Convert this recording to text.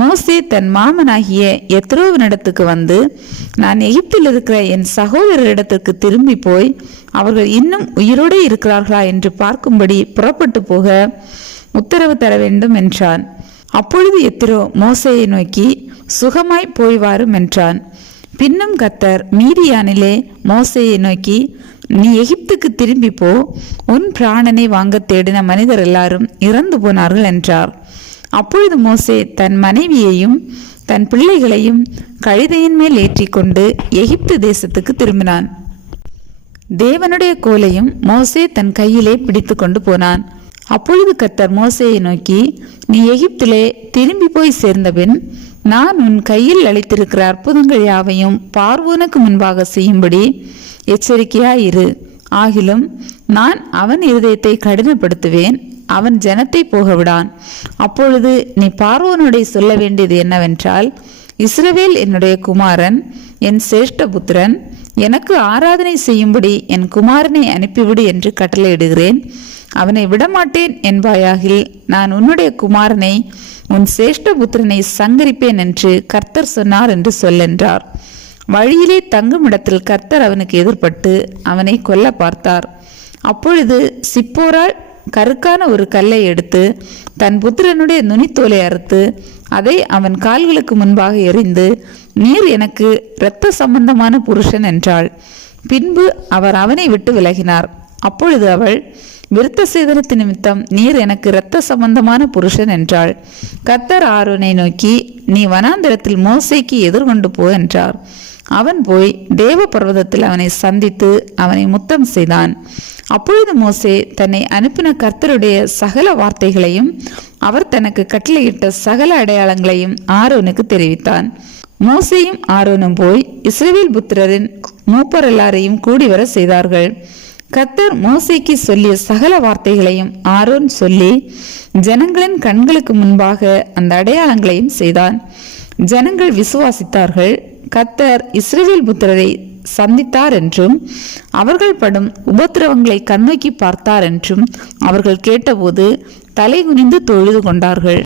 மோசே தன் மாமனாகிய எத்ரோவனிடத்துக்கு வந்து நான் எகிப்தில் இருக்கிற என் சகோதரரிடத்துக்கு திரும்பி போய் அவர்கள் இன்னும் உயிரோடு இருக்கிறார்களா? என்று பார்க்கும்படி புறப்பட்டு போக உத்தரவு தர வேண்டும் என்றான். அப்பொழுது எத்திரோ மோசையை நோக்கி சுகமாய் போய் வாரும் என்றான். பின்னும் கத்தர் மீதியானிலே மோசையை நோக்கி நீ எகிப்துக்கு திரும்பி போ உன் பிராணனை வாங்க தேடின மனிதர் எல்லாரும் இறந்து போனார்கள் என்றார். அப்பொழுது மோசே தன் மனைவியையும் தன் பிள்ளைகளையும் கழுதையின் மேல் ஏற்றிக்கொண்டு எகிப்து தேசத்துக்கு திரும்பினான். தேவனுடைய கோலையும் மோசே தன் கையிலே பிடித்து கொண்டு போனான். அப்பொழுது கத்தர் மோசேயை நோக்கி நீ எகிப்திலே திரும்பி போய் சேர்ந்தபின் நான் உன் கையில் அளித்திருக்கிற அற்புதங்கள் யாவையும் பார்வோனுக்கு முன்பாக செய்யும்படி எச்சரிக்கையாயிரு. ஆகிலும் நான் அவன் இருதயத்தை கடினப்படுத்துவேன். அவன் ஜனத்தை போகவிடான். அப்பொழுது நீ பார்வோனுடைய சொல்ல வேண்டியது என்னவென்றால் இஸ்ரவேல் என்னுடைய குமாரன் என் சிரேஷ்ட புத்திரன் எனக்கு ஆராதனை செய்யும்படி என் குமாரனை அனுப்பிவிடு என்று கட்டளையிடுகிறேன். அவனை விடமாட்டேன் என்பாயாகில் நான் உன்னுடைய குமாரனை உன் சிரேஷ்ட புத்திரனை சங்கரிப்பேன் என்று கர்த்தர் சொன்னார் என்று சொல்லென்றார். வழியிலே தங்கும் இடத்தில் கர்த்தர் அவனுக்கு எதிர்பட்டு அவனை கொல்ல பார்த்தார். அப்பொழுது சிப்போரால் கருக்கான ஒரு கல்லை எடுத்து தன் புத்திரனுடைய நுனித்தோலை அறுத்து அதை அவன் கால்களுக்கு முன்பாக எறிந்து நீர் எனக்கு இரத்த சம்பந்தமான புருஷன் என்றாள். பின்பு அவர் அவனை விட்டு விலகினார். அப்பொழுது அவள் விருத்த சேதனத்து நிமித்தம் நீர் எனக்கு இரத்த சம்பந்தமான புருஷன் என்றாள். கத்தர் ஆரோனை நோக்கி நீ வனாந்திரத்தில் மோசைக்கு எதிர்கொண்டு போ என்றார். அவன் போய் தேவ பர்வதத்தில் அவனை சந்தித்து அவனை முத்தம் செய்தான். அப்பொழுது மோசே தன்னை அனுப்பின கர்த்தருடைய சகல வார்த்தைகளையும் அவர் தனக்கு கட்டளையிட்ட சகல அடையாளங்களையும் ஆரோனுக்கு தெரிவித்தான். மோசையும் ஆரோனும் போய் இஸ்ரேவேல் புத்திரரின் மூப்பர் எல்லாரையும் கூடி வர செய்தார்கள். கர்த்தர் மோசைக்கு சொல்லிய சகல வார்த்தைகளையும் ஆரோன் சொல்லி ஜனங்களின் கண்களுக்கு முன்பாக அந்த அடையாளங்களையும் செய்தான். ஜனங்கள் விசுவாசித்தார்கள். கத்தர் இஸ்ரேல் புத்திரரை சந்தித்தார் என்றும் அவர்கள் படும் உபத்திரவங்களை கண்ணோக்கி பார்த்தார் என்றும் அவர்கள் கேட்டபோது தலை குனிந்து தொழுது கொண்டார்கள்.